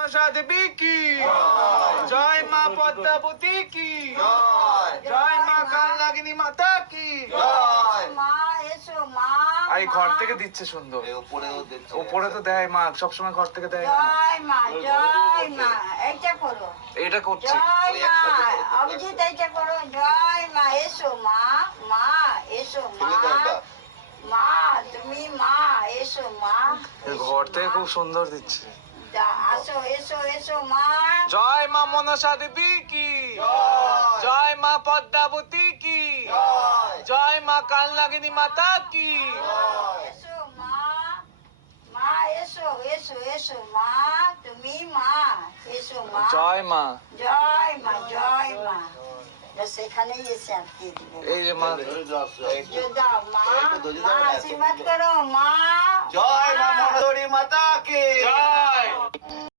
মনসা দেবী কি জয়, মা পদ্মাবতী কি জয়, মা কালনাগিনী মাতা কি মা এসো মা। এই ঘর থেকে দিচ্ছে সুন্দর, উপরে তো দেয় মা, সবসময় ঘর থেকে দেয় না। জয় মা, জয় মা। এইটা করো, এটা করছি। জয় মা। অভিজিৎ এইটা করো, জয় মা। এসো মা, মা এসো মা, মা তুমি মা এসো মা। ঘর থেকে খুব সুন্দর দিচ্ছে। আসো, এসো এসো মা। জয় মা মনসা দেবী কি জয়, মা পদ্মাবতী কি জয়, মা কালনাগিনী মাতা কি। এসো মা, মা এসো এসো এসো মা, তুমি মা এসো মা। জয় মা। জয় মা, জয় মা। সেখানেই এসে আটকে দিবে। এই যে মা, দাও মা, মা আশীর্বাদ করো মা। জয় মা মনোদরী মাতা কি জয়